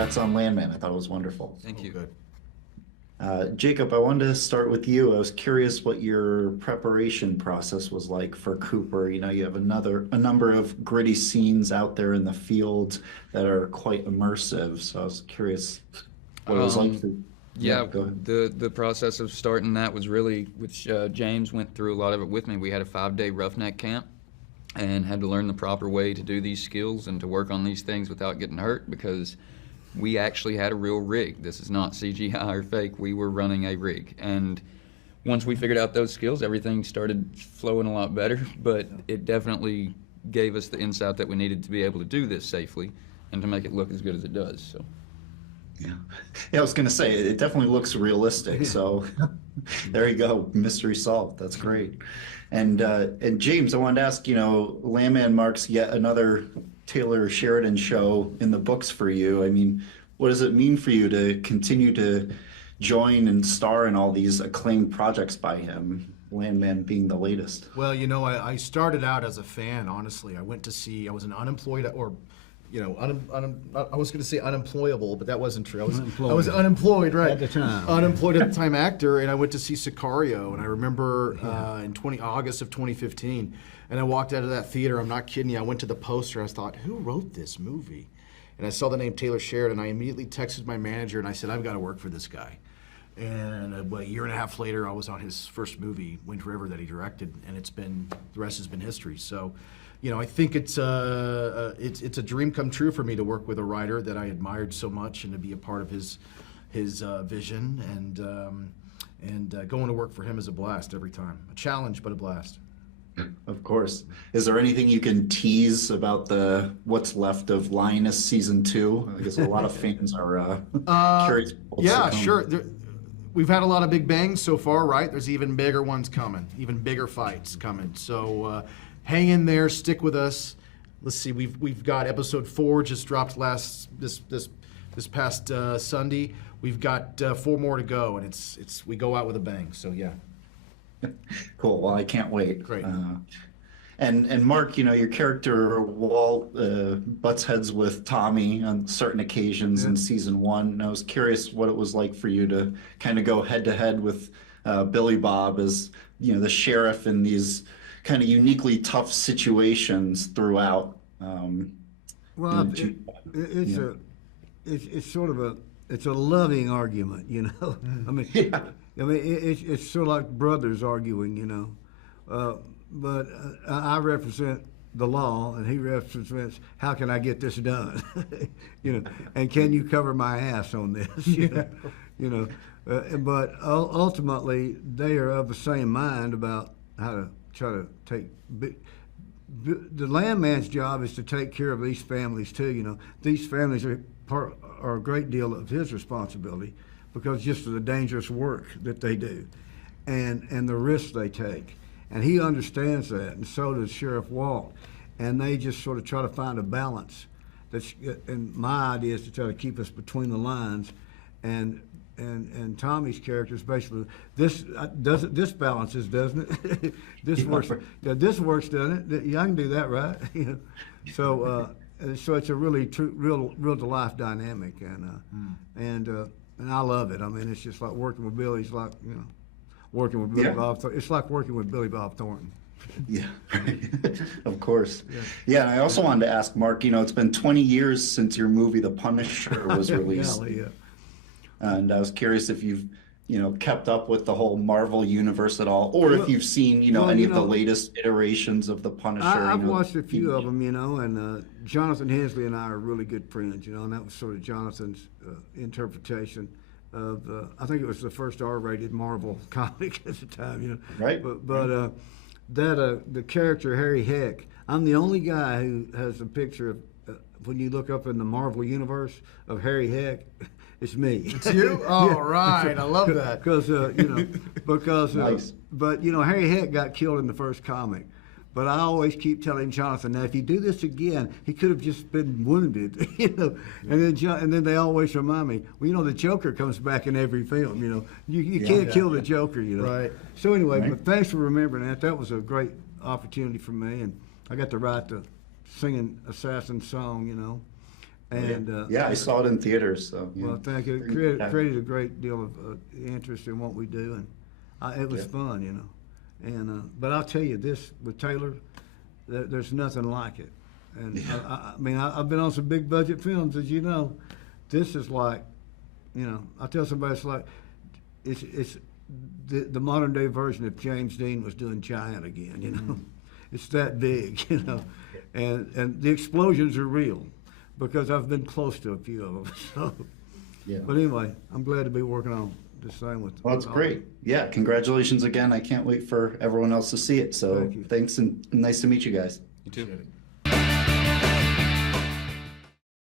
congrats on Landman. I thought it was wonderful. Thank you. Good. Jacob, I wanted to start with you. I was curious what your preparation process was like for Cooper. You know, you have a number of gritty scenes out there in the field that are quite immersive. So I was curious what it was like for you. Yeah, Go ahead. the process of starting that was really, which James went through a lot of it with me. We had a 5-day roughneck camp and had to learn the proper way to do these skills and to work on these things without getting hurt, because we actually had a real rig. This is not CGI or fake. We were running a rig. And once we figured out those skills, everything started flowing a lot better, but it definitely gave us the insight that we needed to be able to do this safely and to make it look as good as it does. So. Yeah, I was going to say, it definitely looks realistic. So there you go. Mystery solved. That's great. And James, I wanted to ask, you know, Landman marks yet another Taylor Sheridan show in the books for you. I mean, what does it mean for you to continue to join and star in all these acclaimed projects by him, Landman being the latest? Well, you know, I started out as a fan, honestly. I was an unemployed, or, you know, I was going to say unemployable, but that wasn't true. I was unemployed, right? At the time. Unemployed at the time actor, and I went to see Sicario, and I remember in August of 2015, and I walked out of that theater, I'm not kidding you, I went to the poster, I thought, who wrote this movie? And I saw the name Taylor Sheridan, and I immediately texted my manager, and I said, I've got to work for this guy. And a year and a half later, I was on his first movie, Wind River, that he directed, and the rest has been history. So, you know, I think it's a dream come true for me to work with a writer that I admired so much and to be a part of his vision, and going to work for him is a blast every time. A challenge, but a blast. Of course. Is there anything you can tease about what's left of Lioness season 2? I guess a lot of fans are curious. Yeah, sure. We've had a lot of big bangs so far, right? There's even bigger ones coming, even bigger fights coming. So hang in there, stick with us. Let's see, we've got episode 4 just dropped this past Sunday. We've got 4 more to go, and we go out with a bang. So yeah. Cool. Well, I can't wait. Great. And Mark, you know, your character Walt butts heads with Tommy on certain occasions in season 1. And I was curious what it was like for you to kind of go head to head with Billy Bob as, you know, the sheriff in these kind of uniquely tough situations throughout. Well, it's sort of a loving argument, you know. I mean, it's sort of like brothers arguing, you know. But I represent the law, and he represents how can I get this done, you know, and can you cover my ass on this, you know. But ultimately, they are of the same mind about how to try to take. The landman's job is to take care of these families too. You know, these families are a great deal of his responsibility because just of the dangerous work that they do, and the risks they take. And he understands that, and so does Sheriff Walt. And they just sort of try to find a balance. And my idea is to try to keep us between the lines. And Tommy's character is basically this balances, doesn't it? This works. Yeah, this works, doesn't it? Yeah, I can do that, right? You know? So it's a really real to life dynamic, and I love it. I mean, it's just like working with Billy. It's like, you know, working with Billy Bob. It's like working with Billy Bob Thornton. Yeah, of course. Yeah, and I also wanted to ask Mark, you know, it's been 20 years since your movie The Punisher was released. Golly, yeah. And I was curious if you've, you know, kept up with the whole Marvel universe at all, or if you've seen, you know, any of the latest iterations of The Punisher. I've watched a few of them, you know, and Jonathan Hensley and I are really good friends, you know, and that was sort of Jonathan's interpretation of, I think it was the first R-rated Marvel comic at the time, you know. Right. But the character Harry Heck, I'm the only guy who has a picture of, when you look up in the Marvel universe of Harry Heck, it's me. It's you? Oh, right. I love that. Because, Nice. But, you know, Harry Heck got killed in the first comic. But I always keep telling Jonathan, now if you do this again, he could have just been wounded, you know. And then they always remind me, well, you know, the Joker comes back in every film, you know. You can't kill the Joker, you know. Right. So anyway, but thanks for remembering that. That was a great opportunity for me, and I got to write the singing assassin song, you know. And Yeah, I saw it in theaters. So yeah. well, thank you. It created a great deal of interest in what we do, and it was fun, you know. And but I'll tell you this with Taylor, there's nothing like it. And I mean, I've been on some big budget films, as you know. This is like, you know, I tell somebody it's like it's the modern day version if James Dean was doing Giant again, you know. It's that big, you know, and the explosions are real because I've been close to a few of them. So, Yeah. but anyway, I'm glad to be working on the same with. Well, it's great. Yeah, congratulations again. I can't wait for everyone else to see it. So Thank you. thanks and nice to meet you guys. You too.